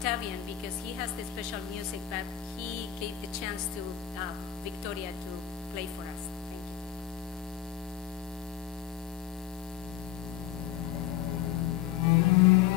Octavian because he has the special music, but he gave the chance to Victoria to play for us. Thank you.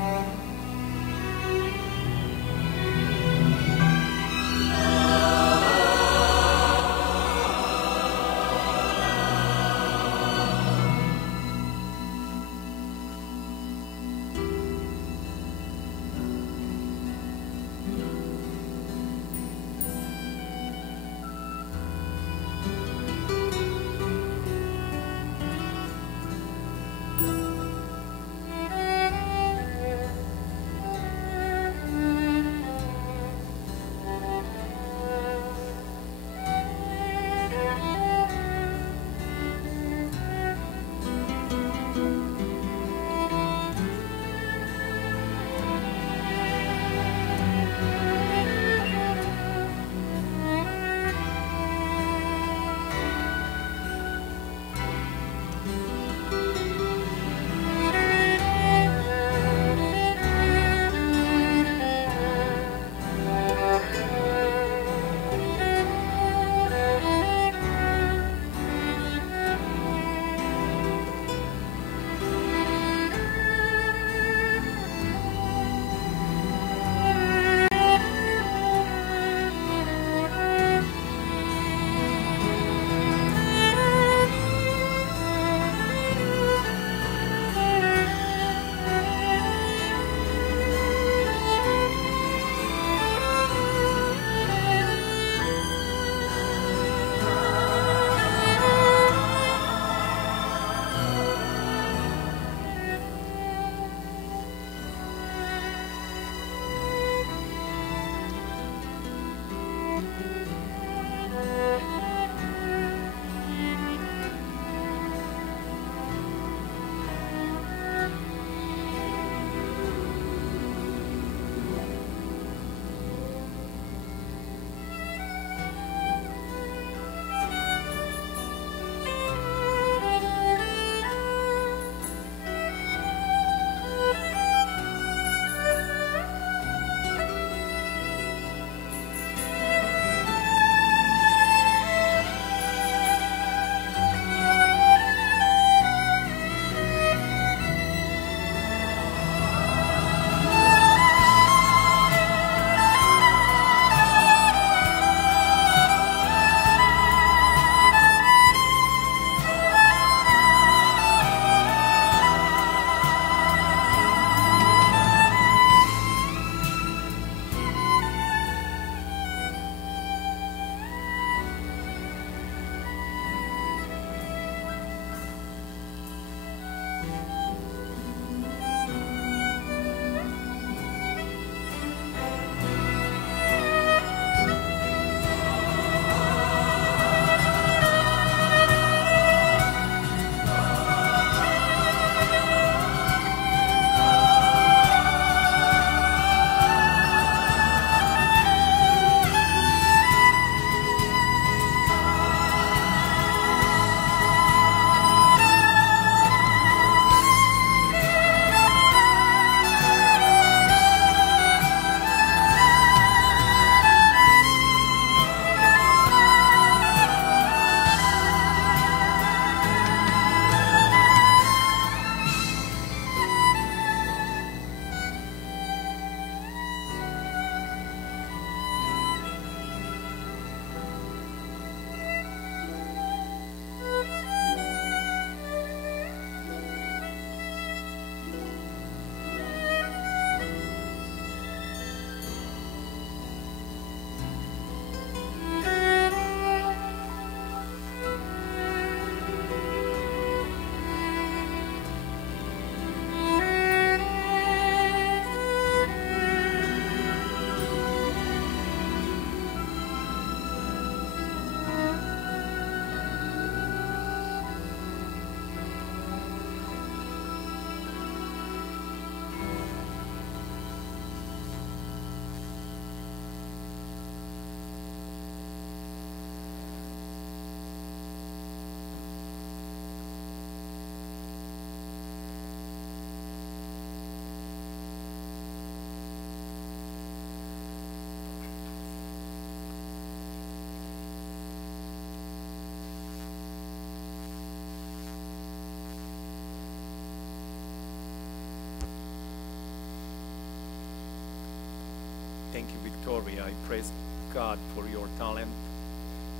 Thank you, Victoria. I praise God for your talent.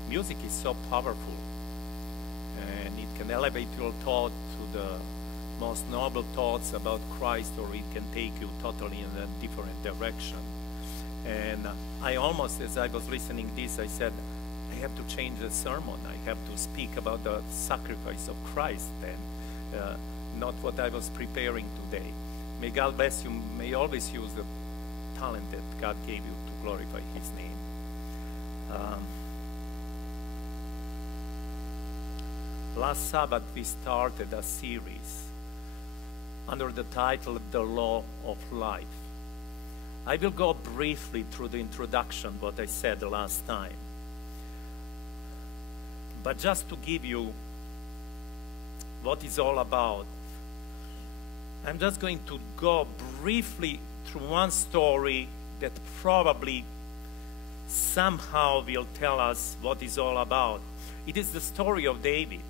Music is so powerful, and it can elevate your thought to the most noble thoughts about Christ, or it can take you totally in a different direction. And I almost, as I was listening this, I said, I have to change the sermon. I have to speak about the sacrifice of Christ and not what I was preparing today. May God bless you. May you always use the talent that God gave you to glorify His name. Last Sabbath we started a series under the title The Law of Life. I will go briefly through the introduction, what I said the last time. But just to give you what it's all about, I'm just going to go briefly through one story that probably somehow will tell us what it's all about. It is the story of David.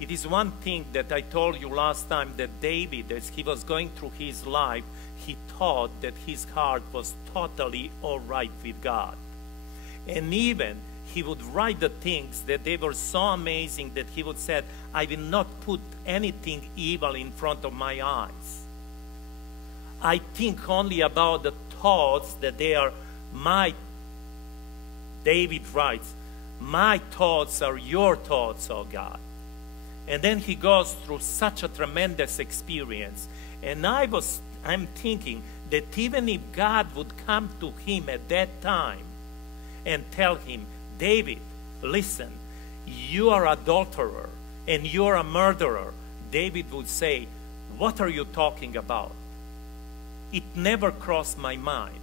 It is one thing that I told you last time, that David, as he was going through his life, he thought that his heart was totally all right with God. And even he would write the things that they were so amazing that he would say, I will not put anything evil in front of my eyes. I think only about the thoughts that they are my, David writes, my thoughts are your thoughts, oh God. And then he goes through such a tremendous experience. And I'm thinking that even if God would come to him at that time and tell him, David, listen, you are an adulterer and you are a murderer, David would say, what are you talking about? It never crossed my mind.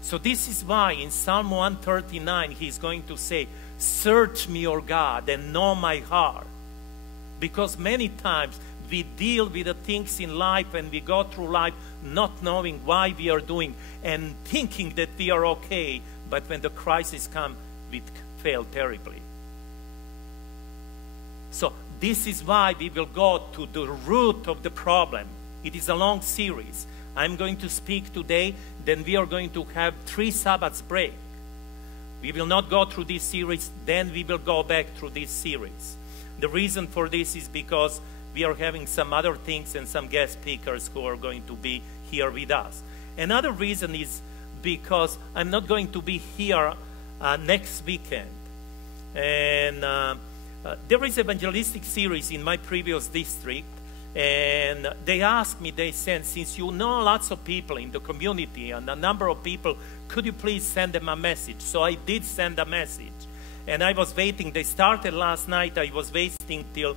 So this is why in Psalm 139 he's going to say, search me, O God, and know my heart. Because many times we deal with the things in life and we go through life not knowing why we are doing and thinking that we are okay, but when the crisis comes, we fail terribly. So this is why we will go to the root of the problem. It is a long series. I'm going to speak today, then we are going to have 3 Sabbaths break. We will not go through this series, then we will go back through this series. The reason for this is because we are having some other things and some guest speakers who are going to be here with us. Another reason is because I'm not going to be here next weekend. And there is an evangelistic series in my previous district, and they asked me, they said, since you know lots of people in the community and a number of people, could you please send them a message? So I did send a message. And I was waiting. They started last night. I was waiting till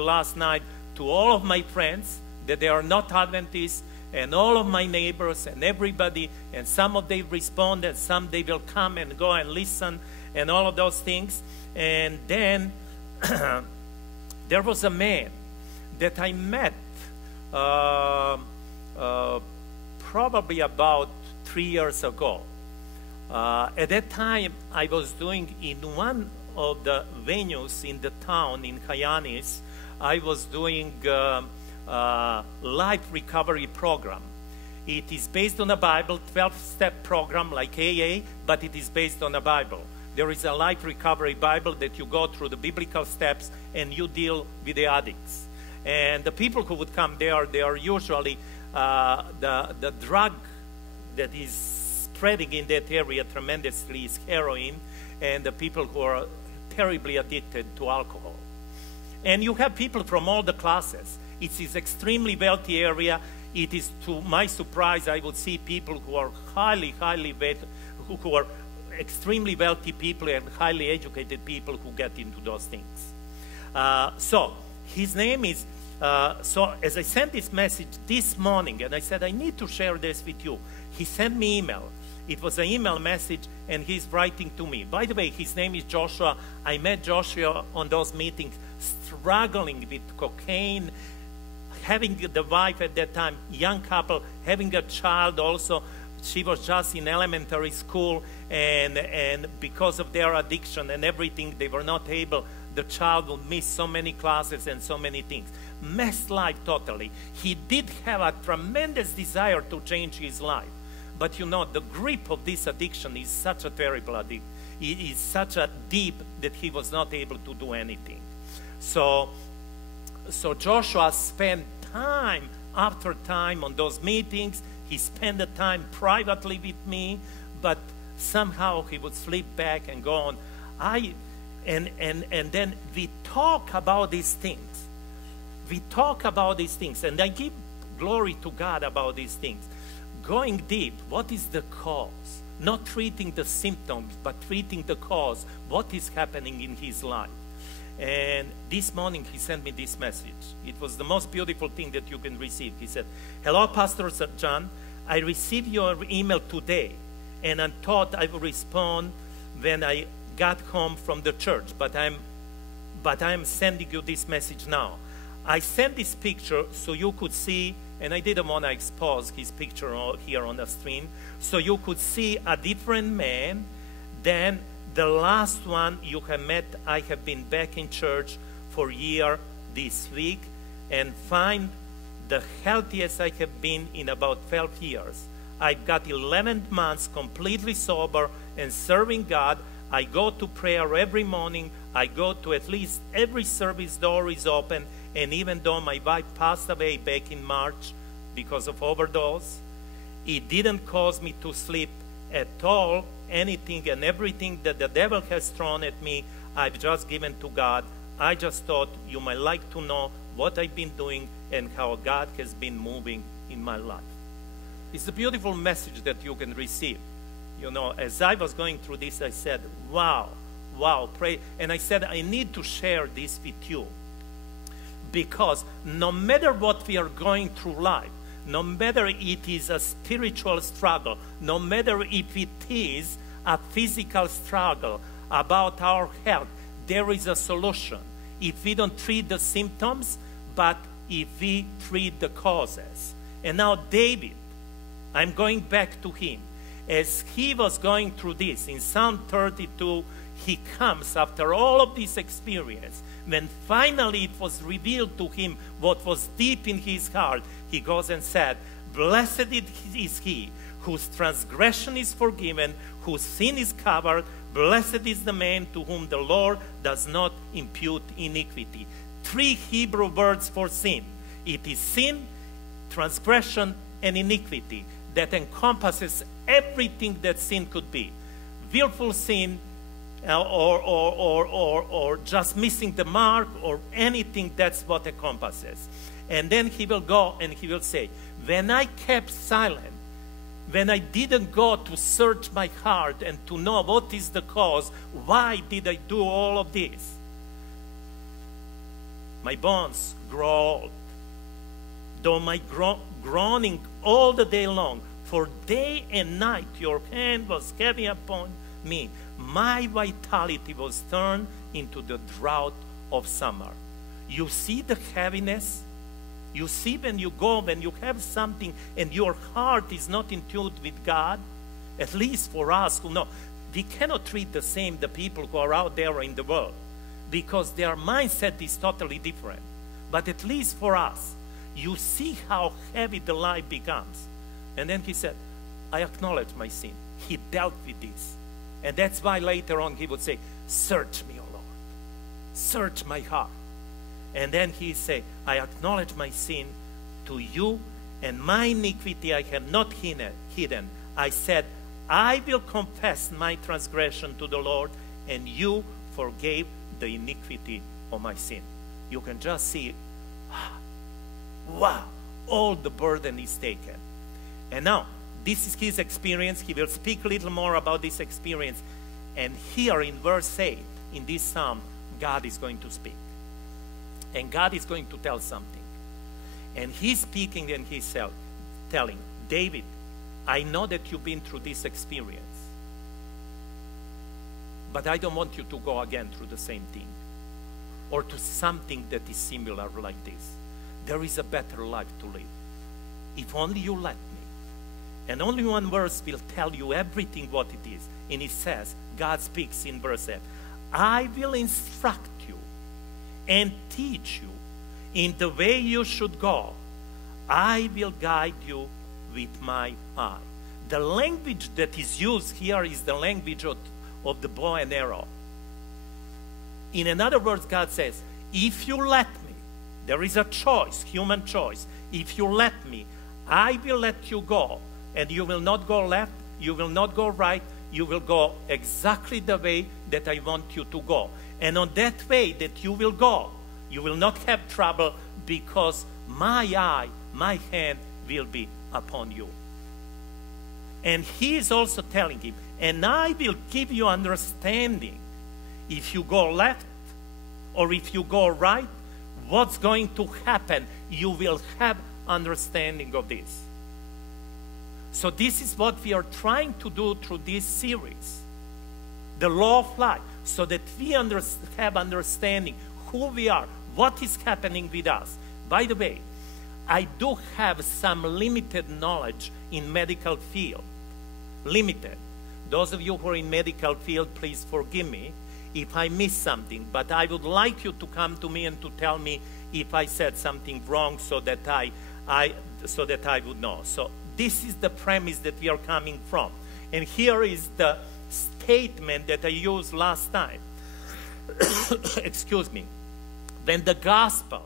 last night to all of my friends that they are not Adventists, and all of my neighbors and everybody. And some of them respond, and some they will come and go and listen and all of those things. And then there was a man that I met probably about 3 years ago. At that time, I was doing in one of the venues in the town in Hyannis, I was doing life recovery program. It is based on a Bible, 12-step program like AA, but it is based on a Bible. There is a life recovery Bible that you go through the biblical steps and you deal with the addicts. And the people who would come there, they are usually the drug that is spreading in that area tremendously is heroin, and the people who are terribly addicted to alcohol. And you have people from all the classes. It is extremely wealthy area. It is, to my surprise, I would see people who are who are extremely wealthy people and highly educated people who get into those things. So his name is, so as I sent this message this morning, and I said, I need to share this with you. He sent me email. It was an email message, and he's writing to me. By the way, his name is Joshua. I met Joshua on those meetings, struggling with cocaine, having the wife at that time, young couple, having a child also. She was just in elementary school, and because of their addiction and everything, they were not able. The child would miss so many classes and so many things. Messed life totally. He did have a tremendous desire to change his life. But you know, the grip of this addiction is such a terrible addiction. It is such a deep that he was not able to do anything. So Joshua spent time after time on those meetings. He spent the time privately with me, but somehow he would slip back and go on. And then we talk about these things. We talk about these things, and I give glory to God about these things. Going deep, what is the cause? Not treating the symptoms, but treating the cause. What is happening in his life? And this morning he sent me this message. It was the most beautiful thing that you can receive. He said, "Hello, Pastor John. I received your email today, and I thought I would respond when I got home from the church, but I'm sending you this message now. I sent this picture so you could see," and I didn't want to expose his picture here on the screen, "so you could see a different man than the last one you have met. I have been back in church for a year this week and find the healthiest I have been in about 12 years. I've got 11 months completely sober and serving God. I go to prayer every morning. I go to at least every service door is open. And even though my wife passed away back in March because of overdose, it didn't cause me to sleep at all. Anything and everything that the devil has thrown at me, I've just given to God. I just thought you might like to know what I've been doing and how God has been moving in my life." It's a beautiful message that you can receive. You know, as I was going through this, I said, wow, pray. And I said, I need to share this with you. Because no matter what we are going through life, no matter it is a spiritual struggle, no matter if it is a physical struggle about our health, there is a solution. If we don't treat the symptoms, but if we treat the causes. And now David, I'm going back to him. As he was going through this, in Psalm 32, he comes after all of this experience. When finally it was revealed to him what was deep in his heart, he goes and said, "Blessed is he whose transgression is forgiven, whose sin is covered. Blessed is the man to whom the Lord does not impute iniquity." 3 Hebrew words for sin. It is sin, transgression, and iniquity that encompasses everything that sin could be. Willful sin, or just missing the mark, or anything. That's what encompasses. And then he will go and he will say, when I kept silent, when I didn't go to search my heart and to know what is the cause, why did I do all of this? My bones grow old, though my groaning all the day long, for day and night your hand was heavy upon me. My vitality was turned into the drought of summer. You see the heaviness? You see when you go, when you have something and your heart is not in tune with God, at least for us who know, we cannot treat the same the people who are out there in the world because their mindset is totally different. But at least for us, you see how heavy the life becomes. And then he said, I acknowledge my sin. He dealt with this. And that's why later on he would say, search me, O Lord. Search my heart. And then he said, I acknowledge my sin to you, and my iniquity I have not hidden. I said, I will confess my transgression to the Lord, and you forgave the iniquity of my sin. You can just see, wow, all the burden is taken. And now, this is his experience. He will speak a little more about this experience. And here in verse 8, in this psalm, God is going to speak. And God is going to tell something. And he's speaking and he's telling, David, I know that you've been through this experience. But I don't want you to go again through the same thing. Or to something that is similar like this. There is a better life to live. If only you let me. And only one verse will tell you everything what it is. And it says, God speaks in verse 8, I will instruct you and teach you in the way you should go. I will guide you with my eye. The language that is used here is the language of the bow and arrow. In other words, God says, if you let me, there is a choice, human choice. If you let me, I will let you go. And you will not go left, you will not go right, you will go exactly the way that I want you to go. And on that way that you will go, you will not have trouble, because my eye, my hand will be upon you. And he is also telling him, and I will give you understanding. If you go left or if you go right, what's going to happen? You will have understanding of this. So this is what we are trying to do through this series, the law of life, so that we have understanding who we are, what is happening with us. By the way, I do have some limited knowledge in medical field. Limited. Those of you who are in medical field, please forgive me if I miss something, but I would like you to come to me and to tell me if I said something wrong, so that I would know. So this is the premise that we are coming from. And here is the statement that I used last time. Excuse me. When the gospel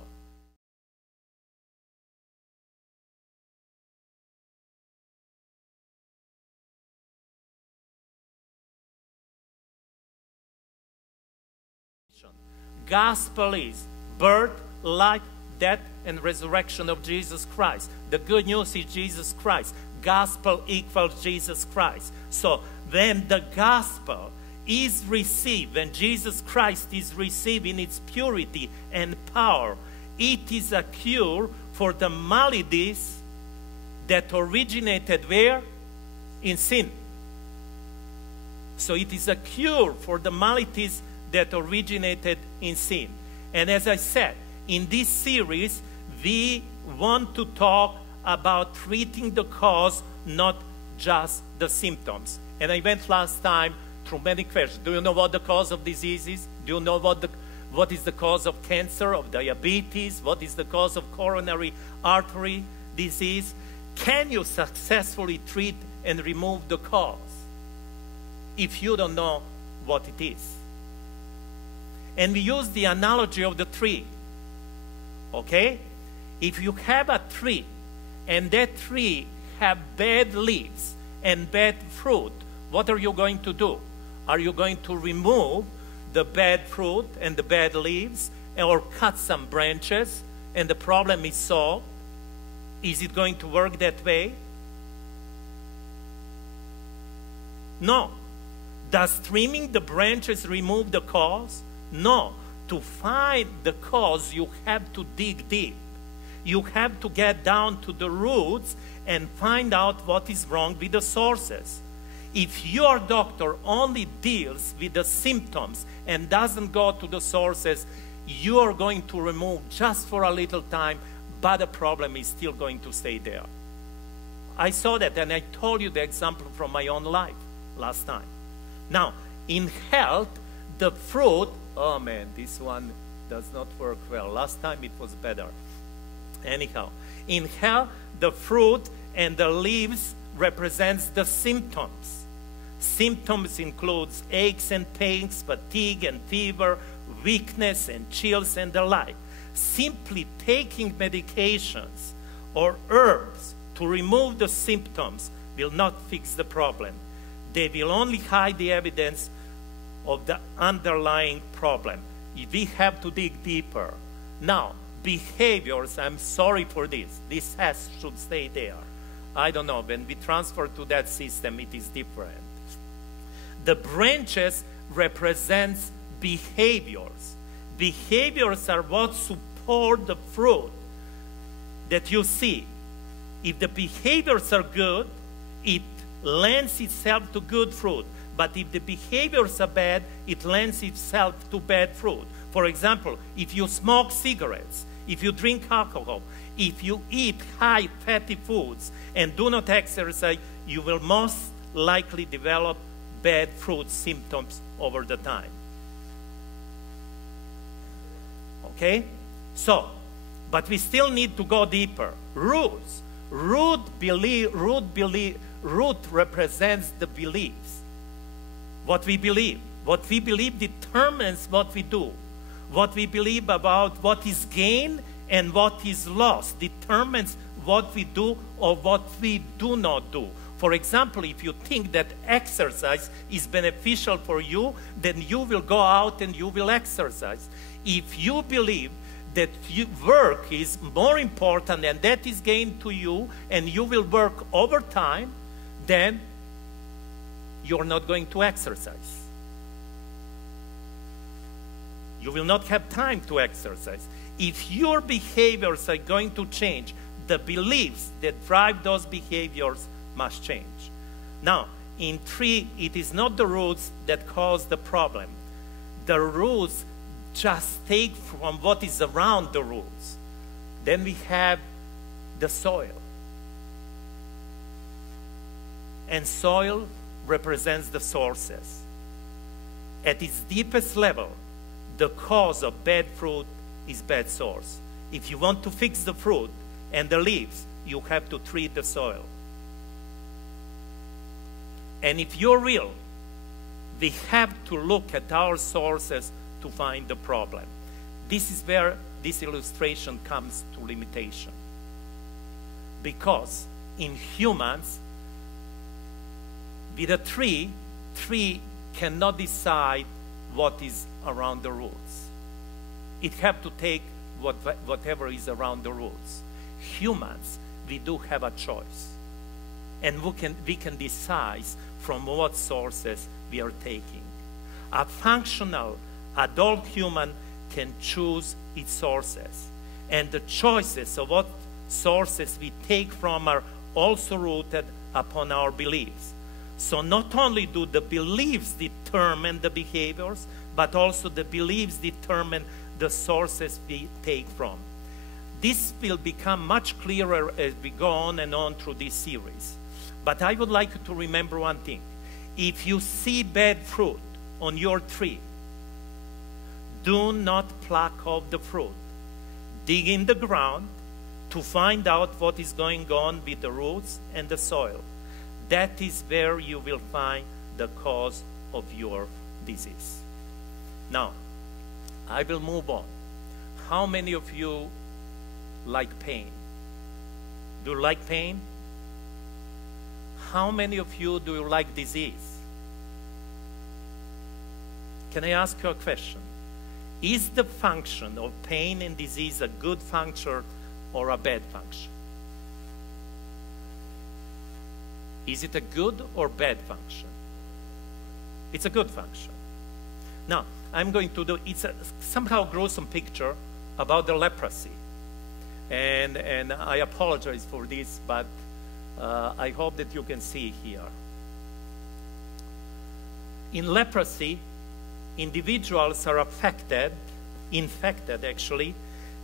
is birth, life, death, and resurrection of Jesus Christ. The good news is Jesus Christ. Gospel equals Jesus Christ. So when the gospel is received, when Jesus Christ is received in its purity and power, it is a cure for the maladies that originated where? In sin. So it is a cure for the maladies that originated in sin. And as I said, in this series, we want to talk about treating the cause, not just the symptoms. And I went last time through many questions. Do you know what the cause of disease is? Do you know what is the cause of cancer, of diabetes? What is the cause of coronary artery disease? Can you successfully treat and remove the cause if you don't know what it is? And we use the analogy of the tree. Okay? If you have a tree and that tree have bad leaves and bad fruit, what are you going to do? Are you going to remove the bad fruit and the bad leaves, or cut some branches and the problem is solved? Is it going to work that way? No. Does trimming the branches remove the cause? No. To find the cause, you have to dig deep. You have to get down to the roots and find out what is wrong with the sources. If your doctor only deals with the symptoms and doesn't go to the sources, you are going to remove just for a little time, but the problem is still going to stay there. I saw that, and I told you the example from my own life last time. Now, in health, the fruit, oh man, this one does not work well. Last time it was better. Anyhow, in health, the fruit and the leaves represents the symptoms. Symptoms includes aches and pains, fatigue and fever, weakness and chills and the like. Simply taking medications or herbs to remove the symptoms will not fix the problem. They will only hide the evidence of the underlying problem. We have to dig deeper. Now, behaviors, I'm sorry for this. This should stay there. I don't know, when we transfer to that system, it is different. The branches represents behaviors. Behaviors are what support the fruit that you see. If the behaviors are good, it lends itself to good fruit. But if the behaviors are bad, it lends itself to bad fruit. For example, if you smoke cigarettes, if you drink alcohol, if you eat high fatty foods and do not exercise, you will most likely develop bad fruit symptoms over the time. Okay? So, but we still need to go deeper. Roots. Root root represents the beliefs. What we believe. What we believe determines what we do. What we believe about what is gain and what is lost determines what we do or what we do not do. For example, if you think that exercise is beneficial for you, then you will go out and you will exercise. If you believe that work is more important and that is gain to you and you will work overtime, then you're not going to exercise. You will not have time to exercise. If your behaviors are going to change, the beliefs that drive those behaviors must change. Now, in 3, it is not the roots that cause the problem. The roots just take from what is around the roots. Then we have the soil. And soil represents the sources. At its deepest level, the cause of bad fruit is bad source. If you want to fix the fruit and the leaves, you have to treat the soil. And if you're real, we have to look at our sources to find the problem. This is where this illustration comes to limitation. Because in humans, with a tree cannot decide what is around the roots. It has to take whatever is around the roots. Humans, we do have a choice. And we can decide from what sources we are taking. A functional adult human can choose its sources. And the choices of what sources we take from are also rooted upon our beliefs. So not only do the beliefs determine the behaviors, but also the beliefs determine the sources we take from. This will become much clearer as we go on and on through this series. But I would like you to remember one thing. If you see bad fruit on your tree, do not pluck off the fruit. Dig in the ground to find out what is going on with the roots and the soil. That is where you will find the cause of your disease. Now, I will move on. How many of you like pain? Do you like pain? How many of you do you like disease? Can I ask you a question? Is the function of pain and disease a good function or a bad function? Is it a good or bad function? It's a good function. Now, I'm going to do, it's a somehow gruesome picture about the leprosy. And I apologize for this, but I hope that you can see here. In leprosy, individuals are infected actually,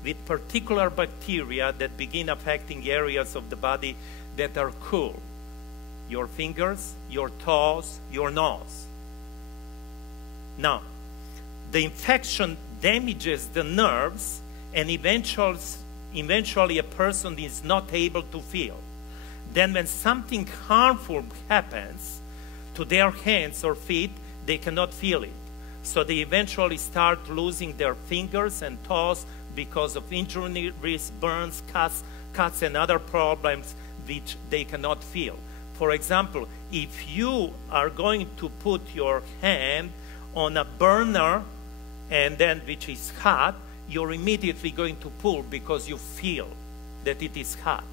with particular bacteria that begin affecting areas of the body that are cool. Your fingers, your toes, your nose. Now, the infection damages the nerves, and eventually a person is not able to feel. Then when something harmful happens to their hands or feet, they cannot feel it. So they eventually start losing their fingers and toes because of injuries, burns, cuts, and other problems which they cannot feel. For example, if you are going to put your hand on a burner and then which is hot, you're immediately going to pull because you feel that it is hot.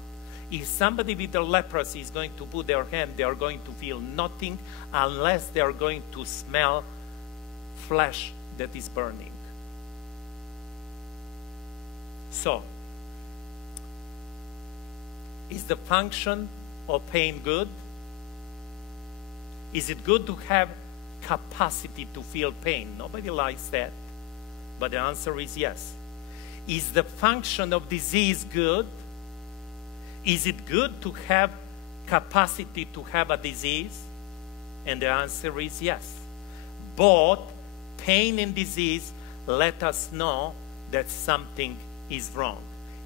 If somebody with the leprosy is going to put their hand, they are going to feel nothing unless they are going to smell flesh that is burning. So, is the function of pain good? Is it good to have capacity to feel pain? Nobody likes that, but the answer is yes. Is the function of disease good? Is it good to have capacity to have a disease? And the answer is yes. Both pain and disease let us know that something is wrong.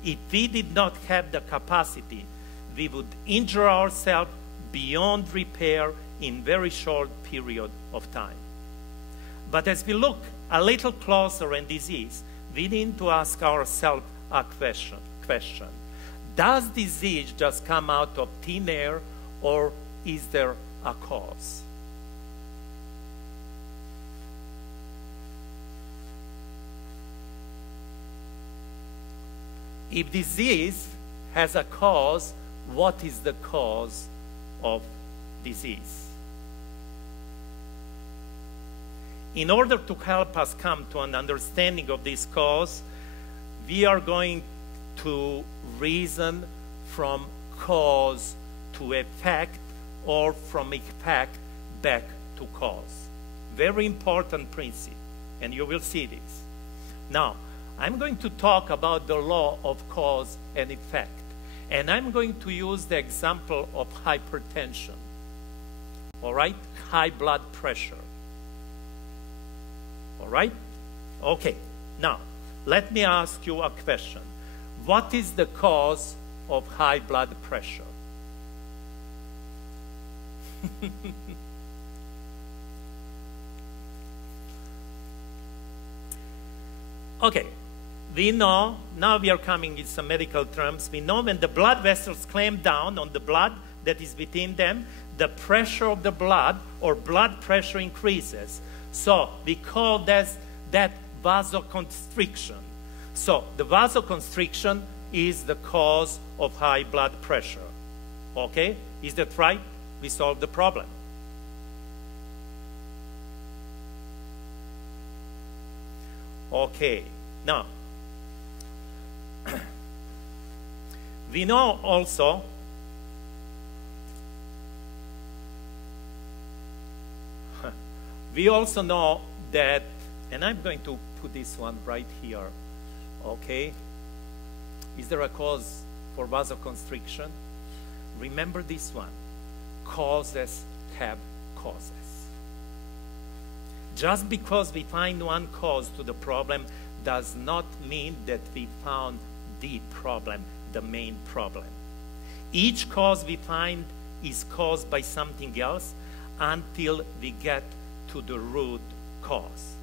If we did not have the capacity, we would injure ourselves, beyond repair in very short period of time. But as we look a little closer at disease, we need to ask ourselves a question. Does disease just come out of thin air, or is there a cause? If disease has a cause, what is the cause of disease? In order to help us come to an understanding of this cause, we are going to reason from cause to effect, or from effect back to cause. Very important principle, and you will see this. Now, I'm going to talk about the law of cause and effect, and I'm going to use the example of hypertension, all right? High blood pressure, all right? Okay, now, let me ask you a question. What is the cause of high blood pressure? Okay, we know, now we are coming in some medical terms, we know when the blood vessels clamp down on the blood that is within them, the pressure of the blood or blood pressure increases. So we call that vasoconstriction. So the vasoconstriction is the cause of high blood pressure. Okay, is that right? We solved the problem. Okay, now, we know also know that, and I'm going to put this one right here, okay? Is there a cause for vasoconstriction? Remember this one. Causes have causes. Just because we find one cause to the problem does not mean that we found the problem, the main problem. Each cause we find is caused by something else until we get to the root cause.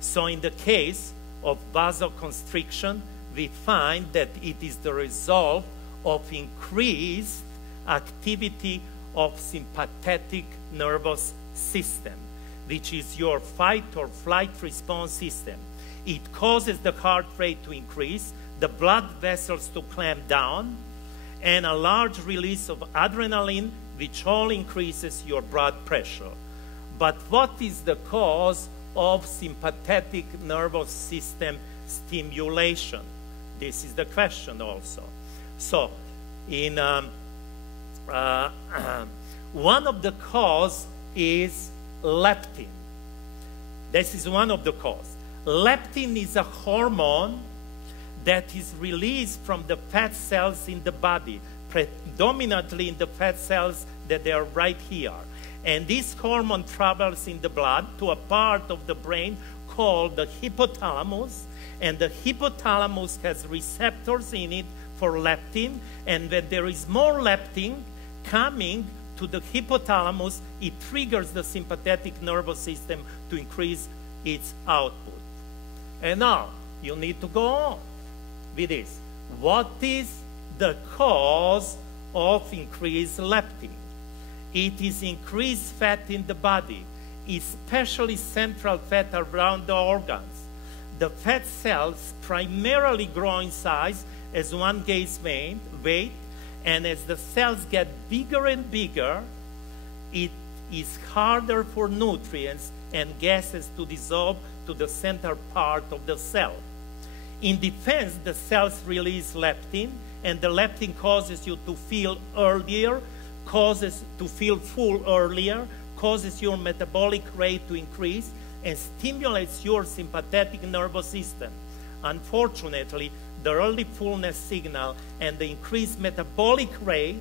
So in the case of vasoconstriction, we find that it is the result of increased activity of sympathetic nervous system, which is your fight or flight response system. It causes the heart rate to increase, the blood vessels to clamp down, and a large release of adrenaline, which all increases your blood pressure. But what is the cause of sympathetic nervous system stimulation? This is the question also. So, in one of the cause is leptin. This is one of the cause. Leptin is a hormone that is released from the fat cells in the body, predominantly in the fat cells that they are right here. And this hormone travels in the blood to a part of the brain called the hypothalamus, and the hypothalamus has receptors in it for leptin, and when there is more leptin coming to the hypothalamus, it triggers the sympathetic nervous system to increase its output. And now, you need to go on with this. What is the cause of increased leptin? It is increased fat in the body, especially central fat around the organs. The fat cells primarily grow in size as one gains weight, and as the cells get bigger and bigger, it is harder for nutrients and gases to dissolve to the center part of the cell. In defense, the cells release leptin, and the leptin causes you to feel earlier, causes to feel full earlier, causes your metabolic rate to increase, and stimulates your sympathetic nervous system. Unfortunately, the early fullness signal and the increased metabolic rate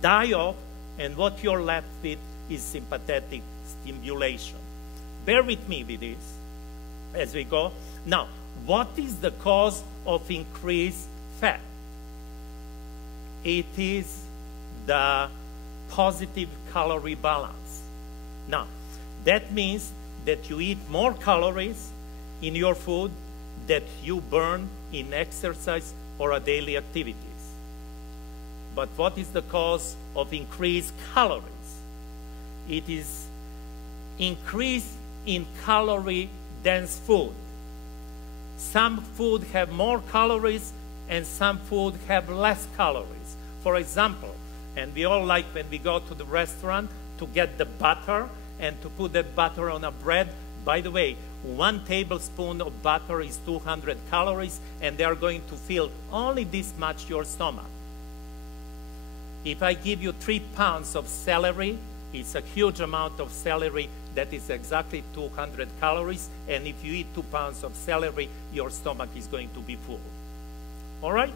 die off, and what you're left with is sympathetic stimulation. Bear with me with this as we go. Now, what is the cause of increased fat? It is the positive calorie balance. Now, that means that you eat more calories in your food that you burn in exercise or daily activities. But what is the cause of increased calories? It is increase in calorie-dense food. Some food have more calories and some food have less calories. For example, and we all like when we go to the restaurant to get the butter and to put that butter on a bread. By the way, 1 tablespoon of butter is 200 calories, and they are going to fill only this much your stomach. If I give you 3 pounds of celery, it's a huge amount of celery. That is exactly 200 calories. And if you eat 2 pounds of celery, your stomach is going to be full. All right?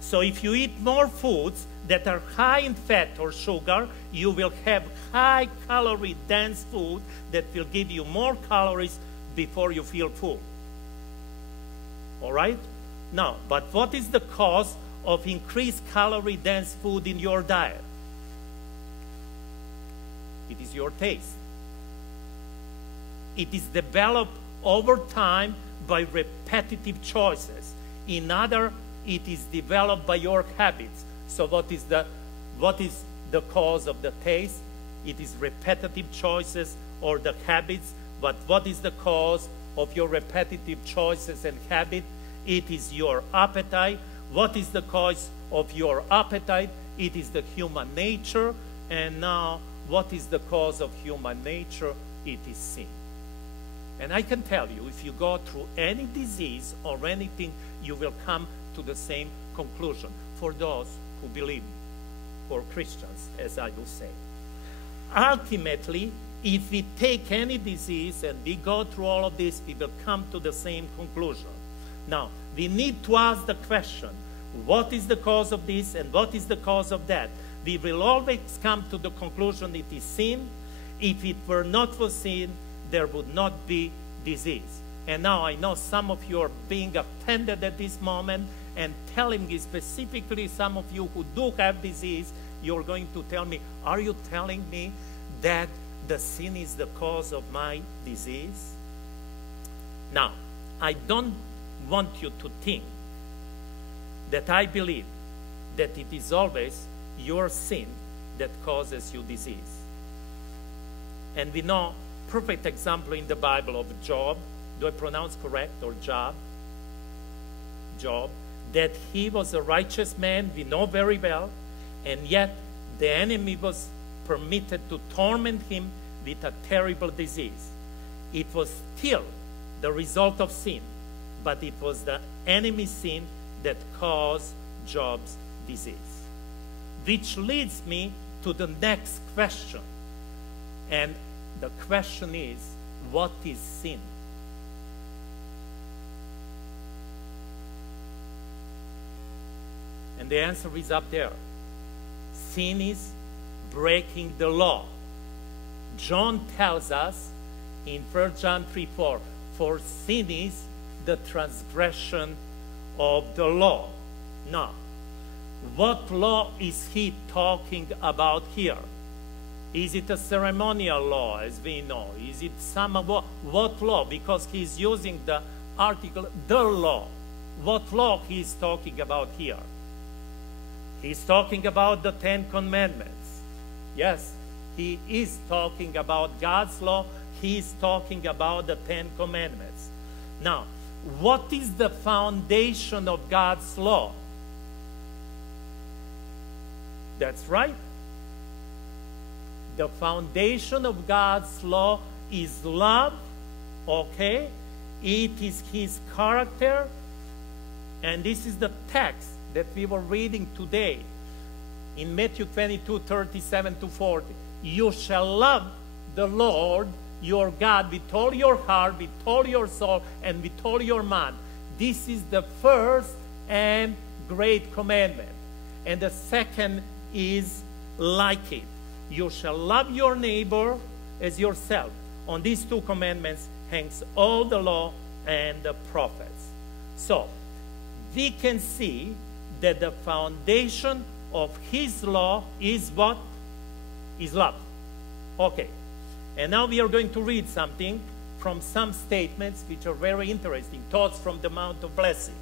So if you eat more foods that are high in fat or sugar, you will have high calorie dense food that will give you more calories before you feel full. All right? Now, but what is the cause of increased calorie dense food in your diet? It is your taste. It is developed over time by repetitive choices. In other, it is developed by your habits. So what is the cause of the taste? It is repetitive choices or the habits. But what is the cause of your repetitive choices and habit? It is your appetite. What is the cause of your appetite? It is the human nature. And now, what is the cause of human nature? It is sin. And I can tell you, if you go through any disease or anything, you will come to the same conclusion for those who believe, for Christians, as I will say. Ultimately, if we take any disease and we go through all of this, we will come to the same conclusion. Now, we need to ask the question, what is the cause of this and what is the cause of that? We will always come to the conclusion it is sin. If it were not for sin, there would not be disease. And now I know some of you are being offended at this moment and telling me specifically, some of you who do have disease, you're going to tell me, are you telling me that the sin is the cause of my disease? Now, I don't want you to think that I believe that it is always your sin that causes you disease. And we know perfect example in the Bible of Job. Do I pronounce correct? Or Job? Job. That he was a righteous man, we know very well, and yet the enemy was permitted to torment him with a terrible disease. It was still the result of sin, but it was the enemy's sin that caused Job's disease. Which leads me to the next question. And the question is, what is sin? And the answer is up there. Sin is breaking the law. John tells us in 1 John 3:4, for sin is the transgression of the law. Now, what law is he talking about here? Is it a ceremonial law, as we know? Is it what law? Because he's using the article, the law. What law he's talking about here? He's talking about the 10 Commandments. Yes, he is talking about God's law. He's talking about the 10 Commandments. Now, what is the foundation of God's law? That's right. The foundation of God's law is love, okay? It is his character. And this is the text that we were reading today in Matthew 22:37-40. You shall love the Lord your God with all your heart, with all your soul, and with all your mind. This is the first and great commandment. And the second is like it. You shall love your neighbor as yourself. On these 2 commandments hangs all the law and the prophets. So, we can see that the foundation of his law is what? Is love. Okay. And now we are going to read something from some statements which are very interesting, thoughts from the Mount of Blessing.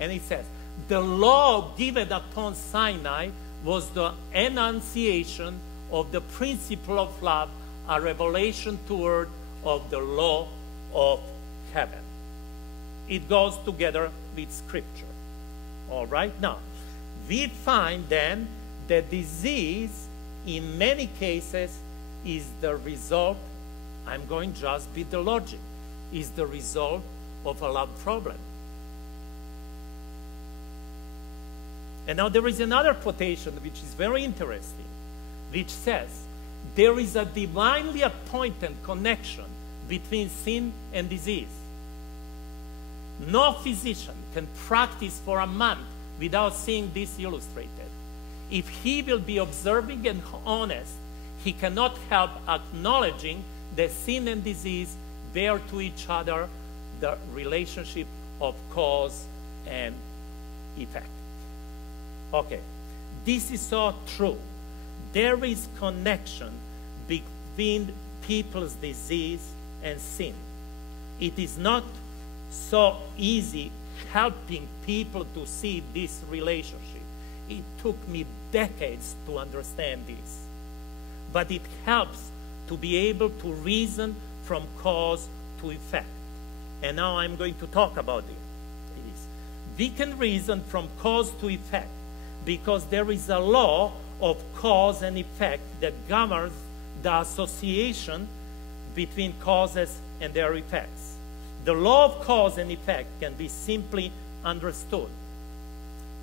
And it says, the law given upon Sinai was the enunciation of the principle of love, a revelation toward of the law of heaven. It goes together with Scripture. All right? Now, we find then that disease, in many cases, is the result, I'm going just with the logic, is the result of a love problem. And now there is another quotation which is very interesting, which says, there is a divinely appointed connection between sin and disease. No physician can practice for a month without seeing this illustrated. If he will be observing and honest, he cannot help acknowledging that sin and disease bear to each other the relationship of cause and effect. Okay, this is so true. There is connection between people's disease and sin. It is not so easy helping people to see this relationship. It took me decades to understand this. But it helps to be able to reason from cause to effect. And now I'm going to talk about it. We can reason from cause to effect because there is a law of cause and effect that governs the association between causes and their effects. The law of cause and effect can be simply understood.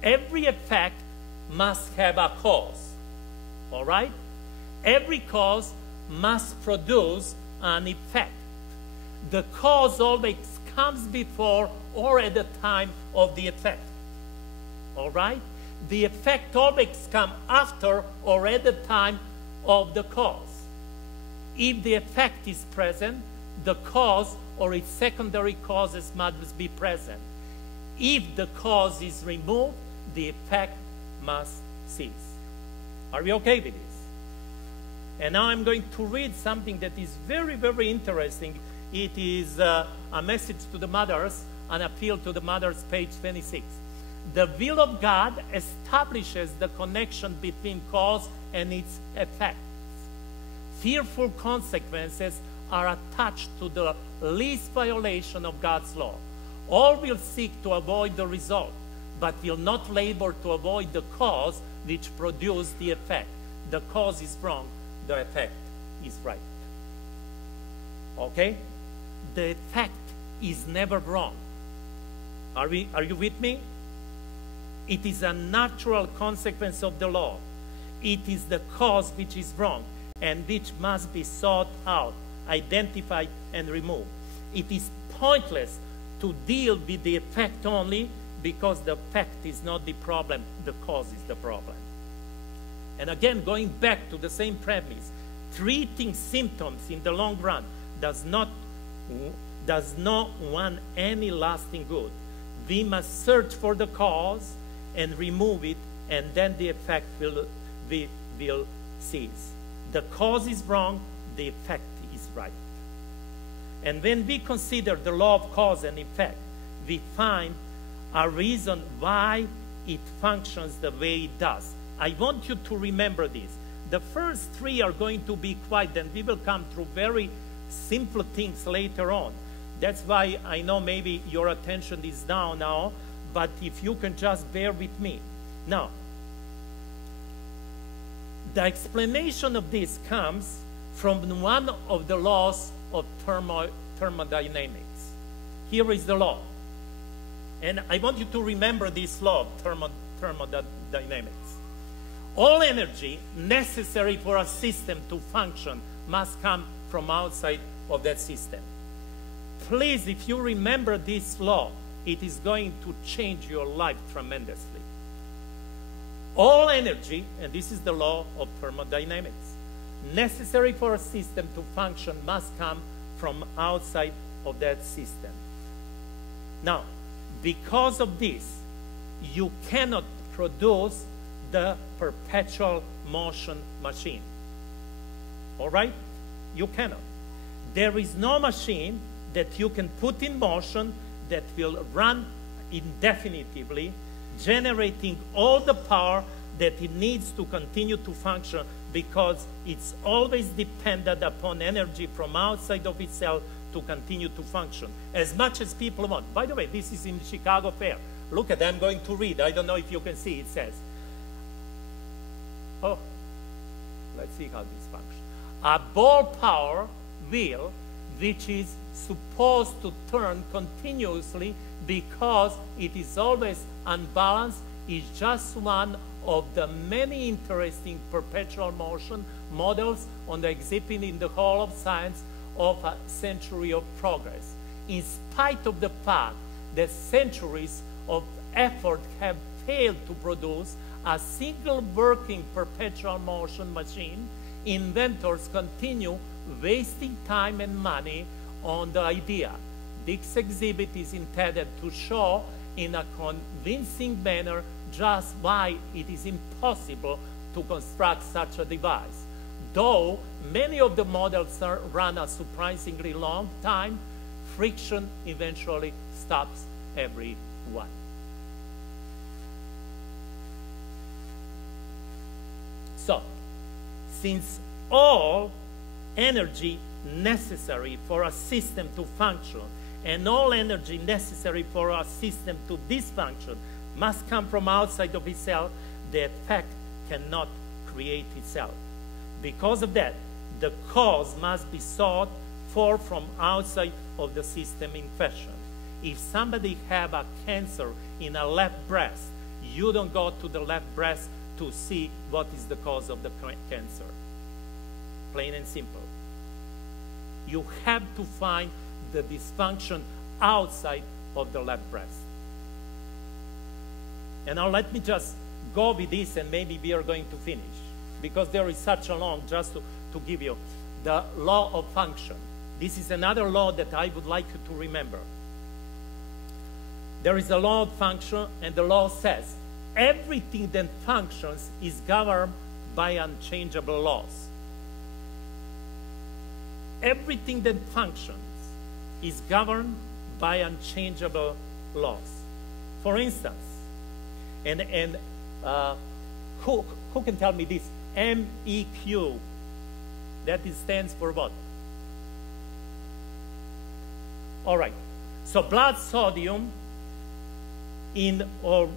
Every effect must have a cause. All right? Every cause must produce an effect. The cause always comes before or at the time of the effect. All right? The effect always comes after or at the time of the cause. If the effect is present, the cause or its secondary causes must be present. If the cause is removed, the effect must cease. Are we okay with this? And now I'm going to read something that is very, very interesting. It is a message to the mothers, an appeal to the mothers, page 26. The will of God establishes the connection between cause and its effects. Fearful consequences are attached to the least violation of God's law. All will seek to avoid the result, but will not labor to avoid the cause which produced the effect. The cause is wrong, the effect is right. Okay? The effect is never wrong. Are you with me? It is a natural consequence of the law. It is the cause which is wrong and which must be sought out, identified, and removed. It is pointless to deal with the effect only because the effect is not the problem, the cause is the problem. And again, going back to the same premise, treating symptoms in the long run does not want any lasting good. We must search for the cause and remove it, and then the effect will cease. The cause is wrong, the effect is right. And when we consider the law of cause and effect, we find a reason why it functions the way it does. I want you to remember this. The first three are going to be quite, and we will come through very simple things later on. That's why I know maybe your attention is down now, but if you can just bear with me. Now, the explanation of this comes from one of the laws of thermodynamics. Here is the law. And I want you to remember this law of thermodynamics. All energy necessary for a system to function must come from outside of that system. Please, if you remember this law, it is going to change your life tremendously. All energy, and this is the law of thermodynamics, necessary for a system to function must come from outside of that system. Now, because of this, you cannot produce the perpetual motion machine. All right? You cannot. There is no machine that you can put in motion that will run indefinitely, generating all the power that it needs to continue to function, because it's always dependent upon energy from outside of itself to continue to function as much as people want. By the way, this is in the Chicago Fair. Look at, I'm going to read. I don't know if you can see. It says, oh, let's see how this functions. A ball power wheel, which is supposed to turn continuously because it is always unbalanced, is just one of the many interesting perpetual motion models on the exhibit in the Hall of Science of a century of progress. In spite of the fact that centuries of effort have failed to produce a single working perpetual motion machine, inventors continue wasting time and money on the idea. This exhibit is intended to show in a convincing manner just why it is impossible to construct such a device. Though many of the models run a surprisingly long time, friction eventually stops every one. So, since all energy necessary for a system to function and all energy necessary for a system to dysfunction must come from outside of itself, the effect cannot create itself. Because of that, the cause must be sought for from outside of the system in question. If somebody have a cancer in a left breast, you don't go to the left breast to see what is the cause of the cancer. Plain and simple. You have to find the dysfunction outside of the left breast. And now let me just go with this, and maybe we are going to finish, because there is such a long, just to give you the law of function. This is another law that I would like you to remember. There is a law of function, and the law says everything that functions is governed by unchangeable laws. Everything that functions is governed by unchangeable laws. For instance, who can tell me this? MEQ, that stands for what? All right. So blood sodium or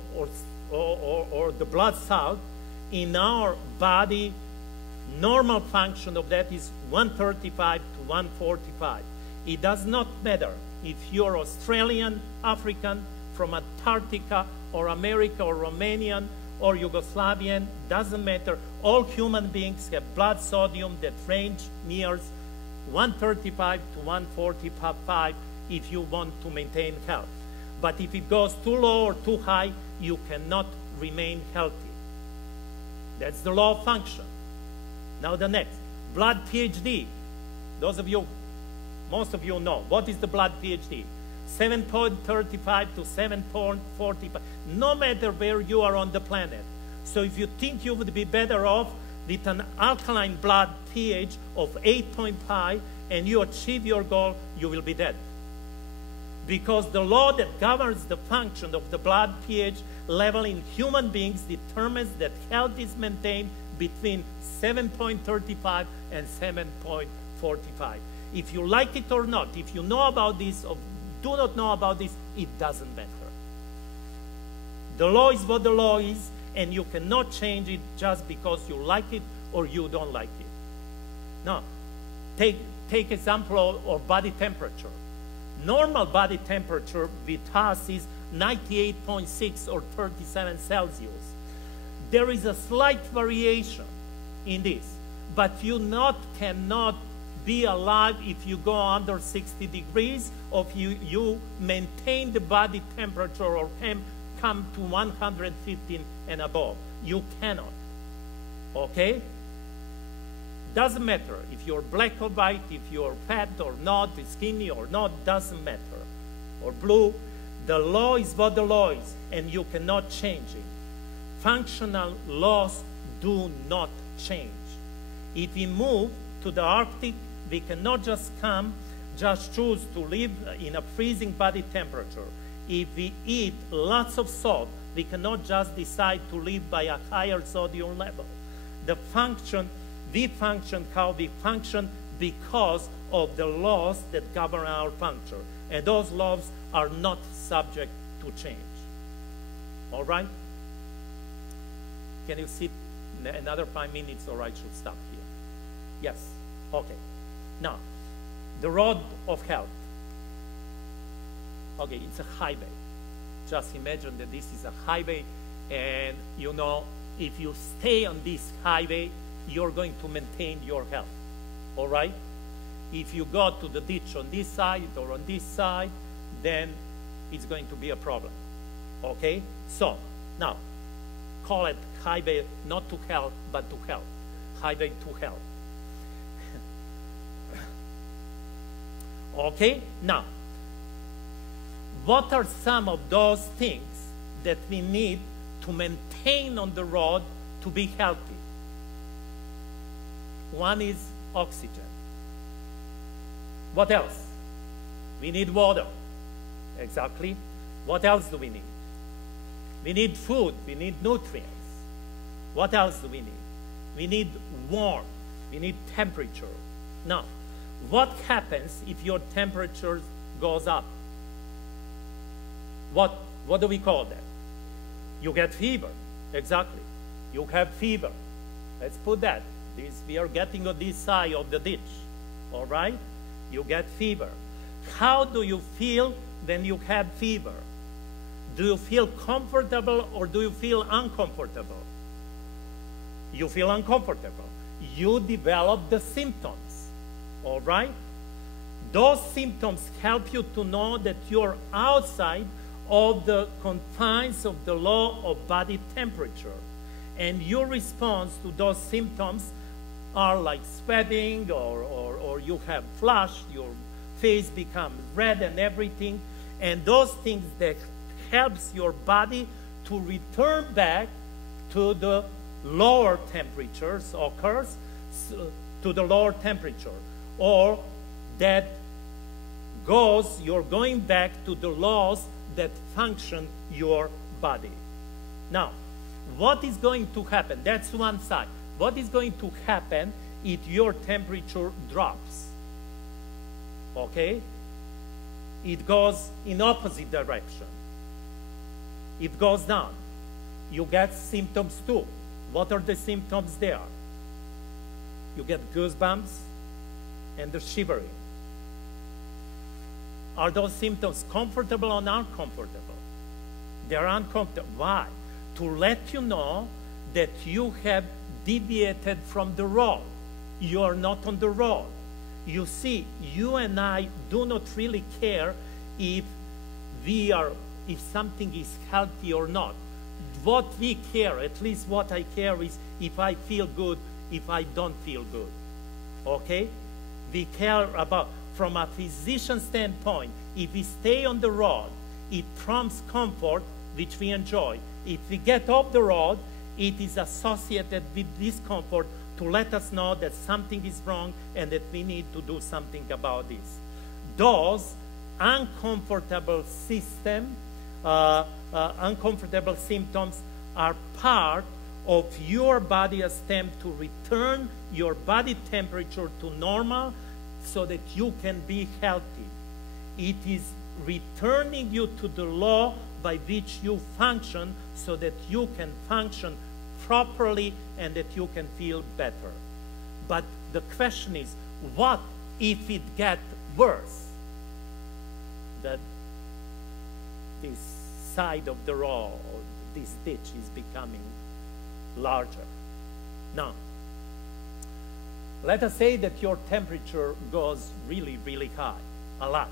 the blood salt in our body, normal function of that is 135 to 145. It does not matter if you're Australian, African, from Antarctica, or America, or Romanian, or Yugoslavian, doesn't matter. All human beings have blood sodium that range near 135 to 145 if you want to maintain health. But if it goes too low or too high, you cannot remain healthy. That's the law of function. Now the next, blood pH. Those of you, most of you know, what is the blood pH? 7.35 to 7.45, no matter where you are on the planet. So if you think you would be better off with an alkaline blood pH of 8.5 and you achieve your goal, you will be dead. Because the law that governs the function of the blood pH level in human beings determines that health is maintained between 7.35 and 7.45. If you like it or not, if you know about this or do not know about this, it doesn't matter. The law is what the law is, and you cannot change it just because you like it or you don't like it. Now, take example of body temperature. Normal body temperature with us is 98.6 or 37 Celsius. There is a slight variation in this, but you cannot be alive if you go under 60 degrees, or if you maintain the body temperature or come to 115 and above. You cannot. Okay? Doesn't matter if you're black or white, if you're fat or not, skinny or not, doesn't matter. Or blue. The law is what the law is, and you cannot change it. functional laws do not change. If we move to the Arctic, we cannot just choose to live in a freezing body temperature. If we eat lots of salt, we cannot just decide to live by a higher sodium level. We function how we function because of the laws that govern our function. And those laws are not subject to change. All right? Can you sit another 5 minutes, or I should stop here? Yes. Okay. Now, the road of health. Okay, it's a highway. Just imagine that this is a highway, and you know, if you stay on this highway, you're going to maintain your health. All right? If you go to the ditch on this side or on this side, then it's going to be a problem. Okay? So, now, call it highway not to health, but to health. Highway to health. Okay? Now, what are some of those things that we need to maintain on the road to be healthy? One is oxygen. What else? We need water. Exactly. What else do we need? We need food. We need nutrients. What else do we need? We need warmth. We need temperature. Now, what happens if your temperature goes up? What do we call that? You get fever. Exactly. You have fever. Let's put that. We are getting on this side of the ditch. All right? You get fever. How do you feel when you have fever? Do you feel comfortable or do you feel uncomfortable? You feel uncomfortable. You develop the symptoms. All right? Those symptoms help you to know that you're outside of the confines of the law of body temperature. And your response to those symptoms are like sweating, or you have flush, your face becomes red and everything. And those things that helps your body to return back to the lower temperatures, occurs to the lower temperature. Or that you're going back to the laws that function your body. Now, what is going to happen? That's one side. What is going to happen if your temperature drops? Okay? It goes in opposite direction. It goes down. You get symptoms too. What are the symptoms there? You get goosebumps and the shivering. Are those symptoms comfortable or uncomfortable? They're uncomfortable. Why? To let you know that you have deviated from the road. You are not on the road. You see, you and I do not really care if something is healthy or not. What we care, at least what I care, is if I feel good, if I don't feel good. Okay? We care about, from a physician standpoint, if we stay on the road, it prompts comfort, which we enjoy. If we get off the road, it is associated with discomfort to let us know that something is wrong and that we need to do something about this. Those uncomfortable symptoms are part of your body's attempt to return your body temperature to normal so that you can be healthy. It is returning you to the law by which you function so that you can function properly and that you can feel better. But the question is, what if it gets worse? That this side of the road, or this ditch, is becoming larger. Now, let us say that your temperature goes really, really high, a lot.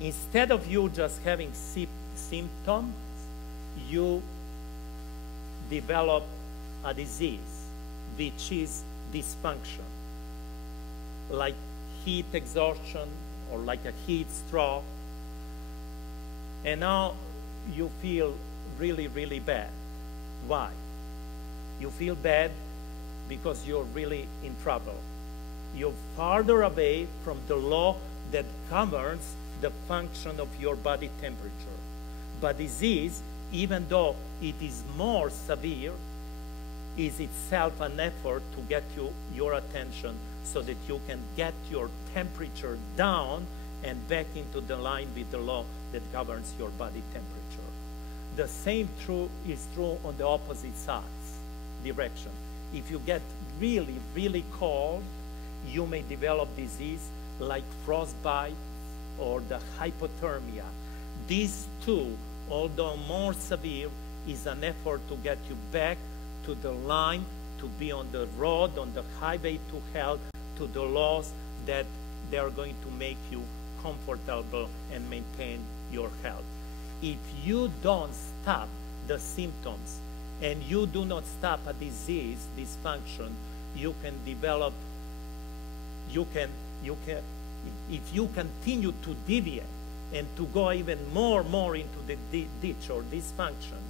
Instead of you just having symptoms, you develop a disease, which is dysfunction, like heat exhaustion or like a heat stroke. And now you feel really, really bad. Why? You feel bad because you're really in trouble. You're farther away from the law that governs the function of your body temperature. But disease, even though it is more severe, is itself an effort to get your attention so that you can get your temperature down and back into the line with the law that governs your body temperature. The same is true on the opposite sides, direction. If you get really, really cold, you may develop disease like frostbite or the hypothermia. These two, although more severe, is an effort to get you back to the line, to be on the road, on the highway to health, to the laws that they are going to make you comfortable and maintain your health. If you don't stop the symptoms and you do not stop a disease, dysfunction, you can develop, if you continue to deviate and to go even more into the ditch or dysfunction,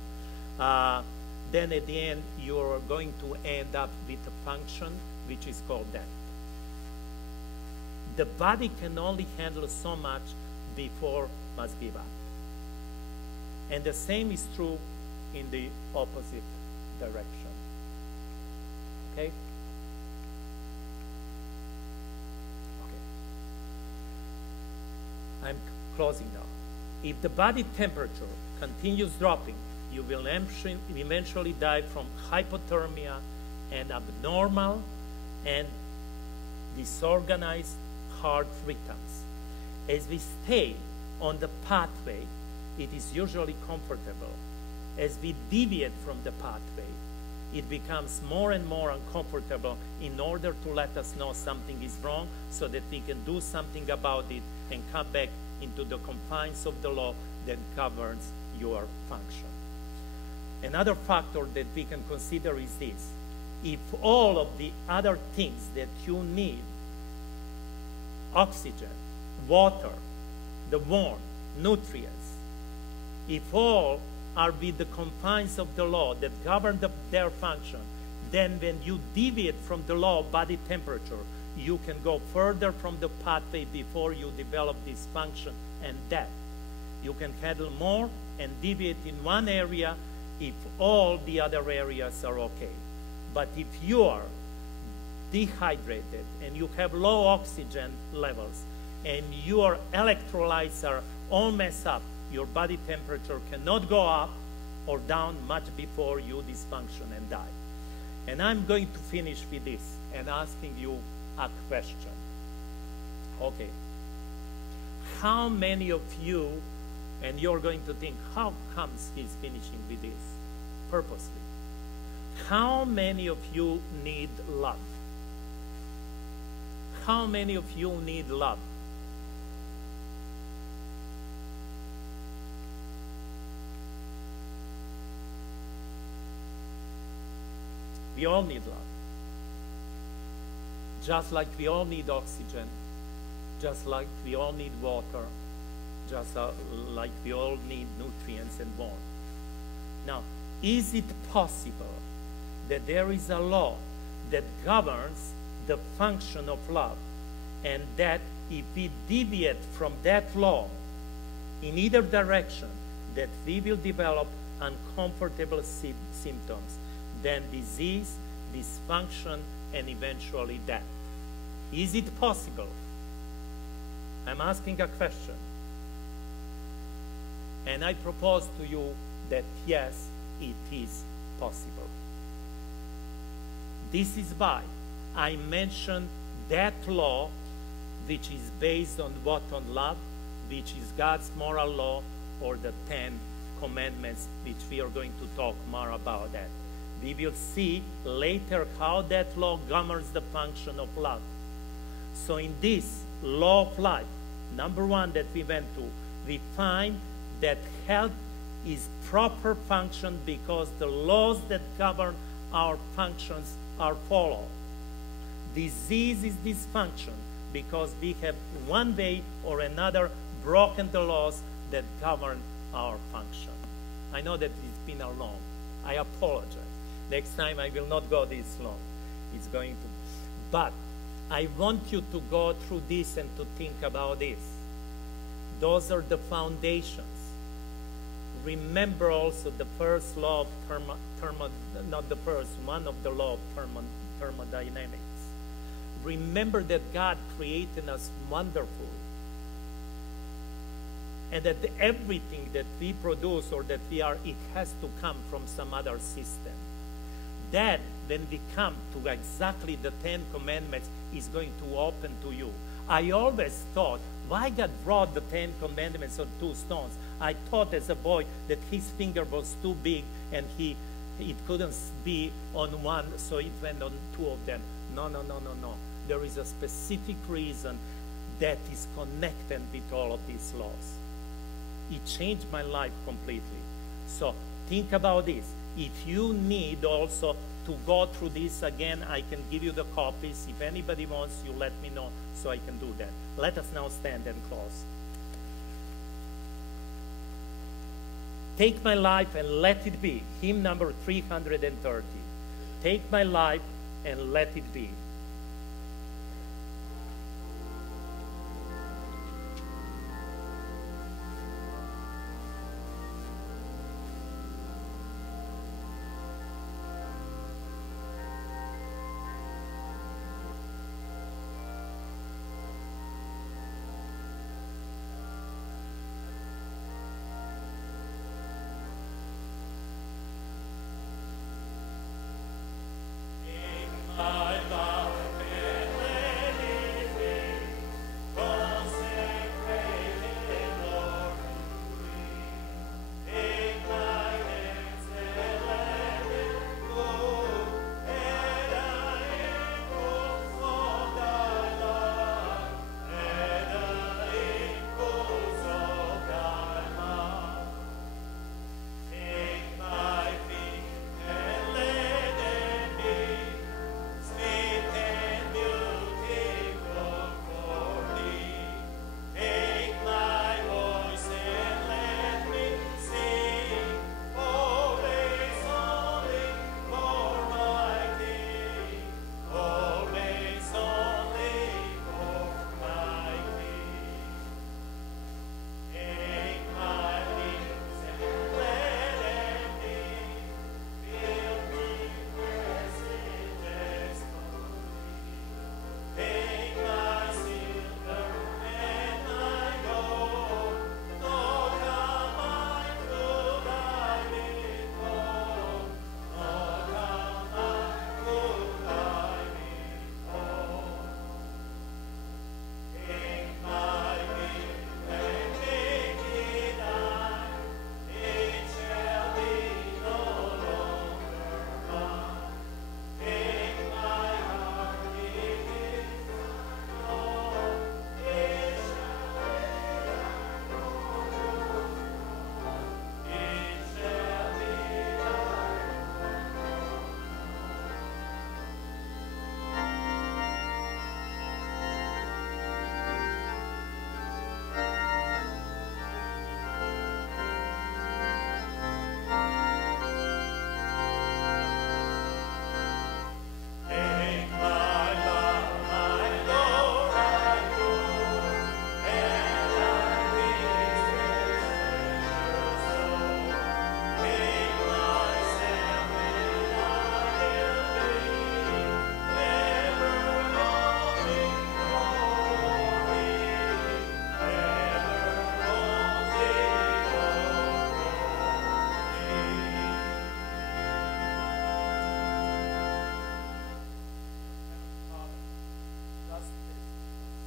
then at the end you're going to end up with a function which is called death. The body can only handle so much before must give up. And the same is true in the opposite direction. Okay? Okay. I'm closing now. If the body temperature continues dropping, you will eventually die from hypothermia and abnormal and disorganized heart rhythms. As we stay on the pathway, it is usually comfortable. As we deviate from the pathway, it becomes more and more uncomfortable in order to let us know something is wrong so that we can do something about it and come back into the confines of the law that governs your function. Another factor that we can consider is this. If all of the other things that you need, oxygen, water, the warmth, nutrients, if all are with the confines of the law that govern their function, then when you deviate from the law of body temperature, you can go further from the pathway before you develop dysfunction and death. You can handle more and deviate in one area if all the other areas are okay. But if you are dehydrated and you have low oxygen levels and your electrolytes are all messed up, your body temperature cannot go up or down much before you dysfunction and die. And I'm going to finish with this and asking you a question. Okay. How many of you, and you're going to think, how comes he's finishing with this? Purposely. How many of you need love? How many of you need love? We all need love. Just like we all need oxygen, just like we all need water, just like we all need nutrients and warmth. Now, is it possible that there is a law that governs the function of love, and that if we deviate from that law in either direction, that we will develop uncomfortable symptoms, then disease, dysfunction, and eventually death? Is it possible? I'm asking a question. And I propose to you that yes, it is possible. This is why I mentioned that law, which is based on what? On love, which is God's moral law, or the 10 Commandments, which we are going to talk more about that. We will see later how that law governs the function of love. So in this law of life, number one that we went to, we find that health is proper function because the laws that govern our functions are followed. Disease is dysfunction because we have one way or another broken the laws that govern our function. I know that it's been a long I apologize. Next time I will not go this long. It's going to. But I want you to go through this and to think about this. Those are the foundations. Remember also the first law of not the first, one of the law of thermodynamics. Remember that God created us wonderfully. And that everything that we produce or that we are, it has to come from some other system. That, when we come to exactly the 10 Commandments, is going to open to you. I always thought, why God brought the 10 Commandments on 2 stones? I thought as a boy that his finger was too big and it couldn't be on one, so it went on 2 of them. No. There is a specific reason that is connected with all of these laws. It changed my life completely. So think about this. If you need also to go through this again, I can give you the copies. If anybody wants, you let me know so I can do that. Let us now stand and close. Take my life and let it be. Hymn number 330. Take my life and let it be.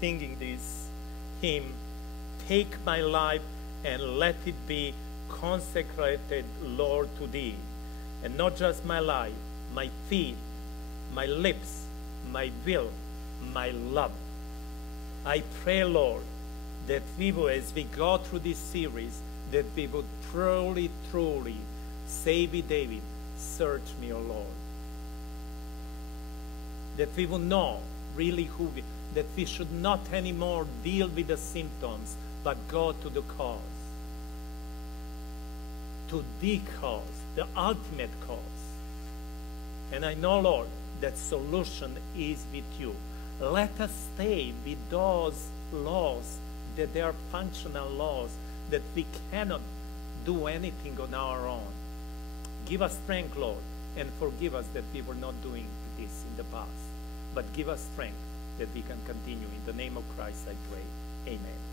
Singing this hymn, take my life and let it be consecrated, Lord, to thee. And not just my life, my feet, my lips, my will, my love. I pray, Lord, that we will, as we go through this series, that we would truly, truly say with David, search me, O Lord. That we will know really who we are. That we should not anymore deal with the symptoms, but go to the cause. to the cause, the ultimate cause. And I know, Lord, that solution is with you. Let us stay with those laws, that they are functional laws, that we cannot do anything on our own. Give us strength, Lord, and forgive us that we were not doing this in the past. But give us strength that we can continue. In the name of Christ I pray. Amen.